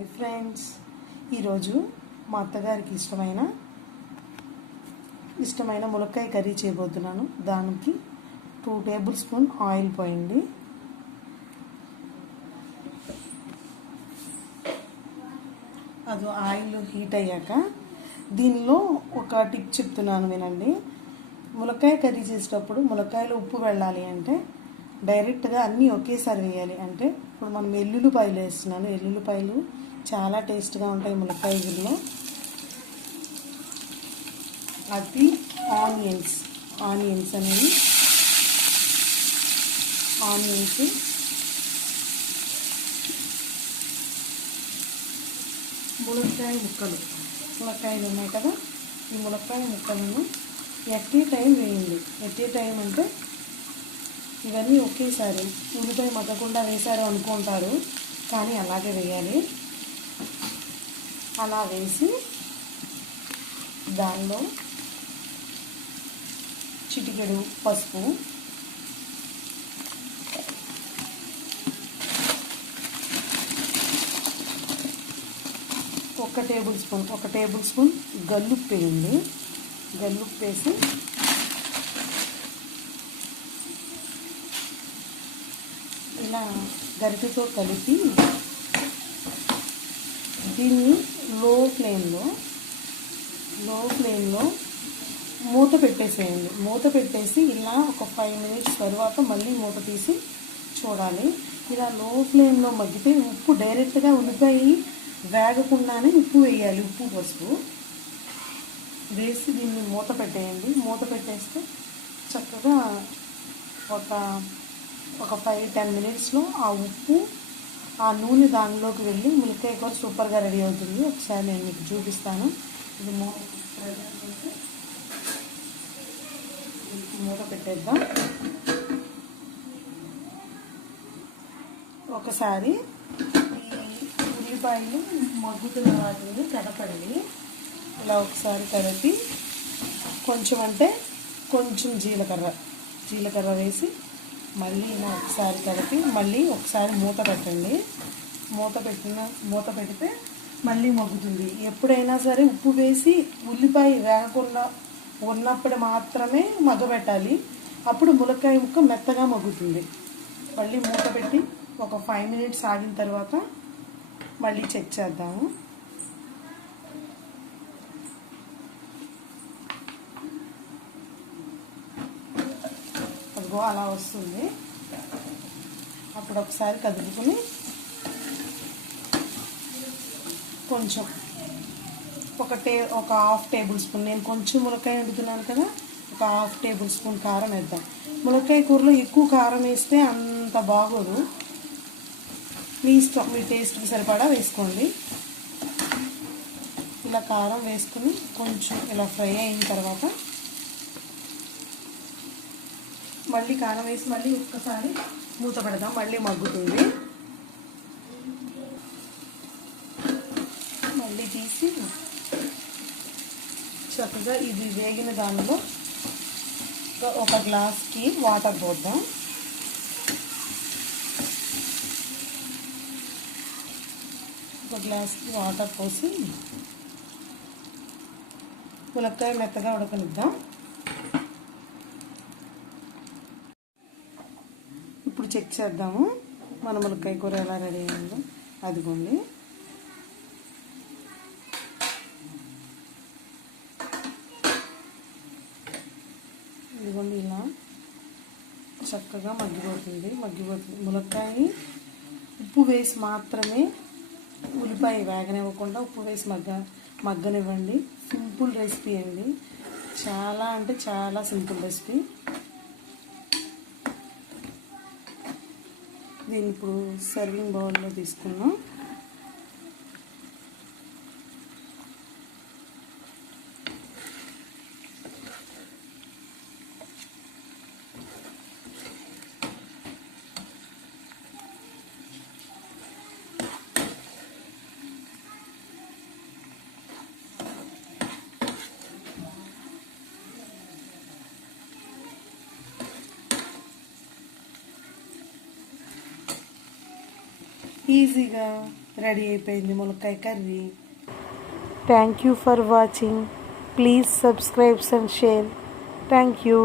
Hi friends, ఈరోజు మా అత్తగారికి ఇష్టమైన ములక్కాయ కర్రీ చేయబోతున్నాను. దానికి 2 టేబుల్ స్పూన్ ఆయిల్ పోయండి. అది ఆయిల్ హీట్ అయ్యాక దీనిలో ఒక టిప్ చెప్తున్నాను వినండి. ములక్కాయ కర్రీ చేసేటప్పుడు ములక్కాయలో ఉప్పు వెళ్ళాలి అంటే డైరెక్ట్గా అన్నీ ఒకేసారి వేయాలి. అంటే ఇప్పుడు మనం ఎల్లుల్లిపాయలు వేస్తున్నాను. ఎల్లుల్లిపాయలు చాలా టేస్ట్గా ఉంటాయి ములక్కాయలో. అది ఆనియన్స్ అనేవి ములక్కాయలు ఉన్నాయి కదా, ఈ ములక్కాయ ముక్కలను ఎట్ ఏ టైం వేయండి. ఎట్ ఏ టైం అంటే ఇవన్నీ ఒకేసారి ఉల్లిపాయ మగ్గకుండా వేశారు అనుకుంటారు, కానీ అలాగే వేయాలి. అలా వేసి దానిలో చిటికెడు పసుపు, ఒక టేబుల్ స్పూన్ గల్లుప్పు వేయండి. గల్లుప్పు వేసి ఇలా గరిటెతో కలిపి దీన్ని లో ఫ్లేమ్లో మూత పెట్టేసేయండి. మూత పెట్టేసి ఇలా ఒక 5 మినిట్స్ తర్వాత మళ్ళీ మూత తీసి చూడాలి. ఇలా లో ఫ్లేమ్లో మగ్గితే ఉప్పు డైరెక్ట్గా ఉల్లిపాయ వేగకుండానే ఉప్పు వేయాలి. ఉప్పు పసుపు వేసి దీన్ని మూత పెట్టేయండి. మూత పెట్టేస్తే చక్కగా ఒక 5-10 మినిట్స్లో ఆ ఉప్పు ఆ నూనె దానిలోకి వెళ్ళి ములక్కాయ కూర సూపర్గా రెడీ అవుతుంది. ఒకసారి నేను మీకు చూపిస్తాను. ఇది మూత పెట్టేద్దాం. ఒకసారి ఈ ఉల్లిపాయలు మగ్గుతున్న వాటిని కదపండి. ఇలా ఒకసారి కదిపి కొంచెం జీలకర్ర వేసి మళ్ళీ ఇలా ఒకసారి కలిపి మళ్ళీ ఒకసారి మూత పెట్టండి. మూత పెడితే మళ్ళీ మగ్గుతుంది. ఎప్పుడైనా సరే ఉప్పు వేసి ఉల్లిపాయ వేగకుండా ఉన్నప్పుడు మాత్రమే మగ్గబెట్టాలి. అప్పుడు ములక్కాయ ముక్క మెత్తగా మగ్గుతుంది. మళ్ళీ మూత పెట్టి ఒక 5 మినిట్స్ ఆగిన తర్వాత మళ్ళీ చెక్ చేద్దాము. అదిగో అలా వస్తుంది. అప్పుడు ఒకసారి కదుపుకుని కొంచెం ఒక హాఫ్ టేబుల్ స్పూన్, నేను కొంచెం ములక్కాయ వండుతున్నాను కదా, ఒక హాఫ్ టేబుల్ స్పూన్ కారం వేద్దాం. ములక్కాయ కూరలో ఎక్కువ కారం వేస్తే అంత బాగోదు. మీ ఇష్టం, మీ టేస్ట్కి సరిపడా వేసుకోండి. ఇలా కారం వేసుకుని కొంచెం ఇలా ఫ్రై అయిన తర్వాత మళ్ళీ కారం వేసి మళ్ళీ ఒక్కసారి మూత పెడదాం. మళ్ళీ మగ్గుతుంది. మళ్ళీ తీసి చక్కగా ఇది వేగిన దానిలో ఒక గ్లాస్కి వాటర్ పోద్దాం. ఒక గ్లాస్కి వాటర్ పోసి ములక్కాయ మెత్తగా ఉడకనిద్దాం. ఇప్పుడు చెక్ చేద్దాము మన ములక్కాయ కూర ఎలా రెడీ అయిందో. అదిగోండి, ఇలా చక్కగా మగ్గిపోతుంది. ములక్కాయ ఉప్పు వేసి మాత్రమే, ఉల్లిపాయ వేగనివ్వకుండా ఉప్పు వేసి మగ్గనివ్వండి. సింపుల్ రెసిపీ అండి, చాలా అంటే చాలా సింపుల్ రెసిపీ. దీన్ని ఇప్పుడు సర్వింగ్ బౌల్లో తీసుకున్నాం. ఈజీగా రెడీ అయిపోయింది ములక్కాయ curry. Thank you for watching. Please subscribe and share. Thank you.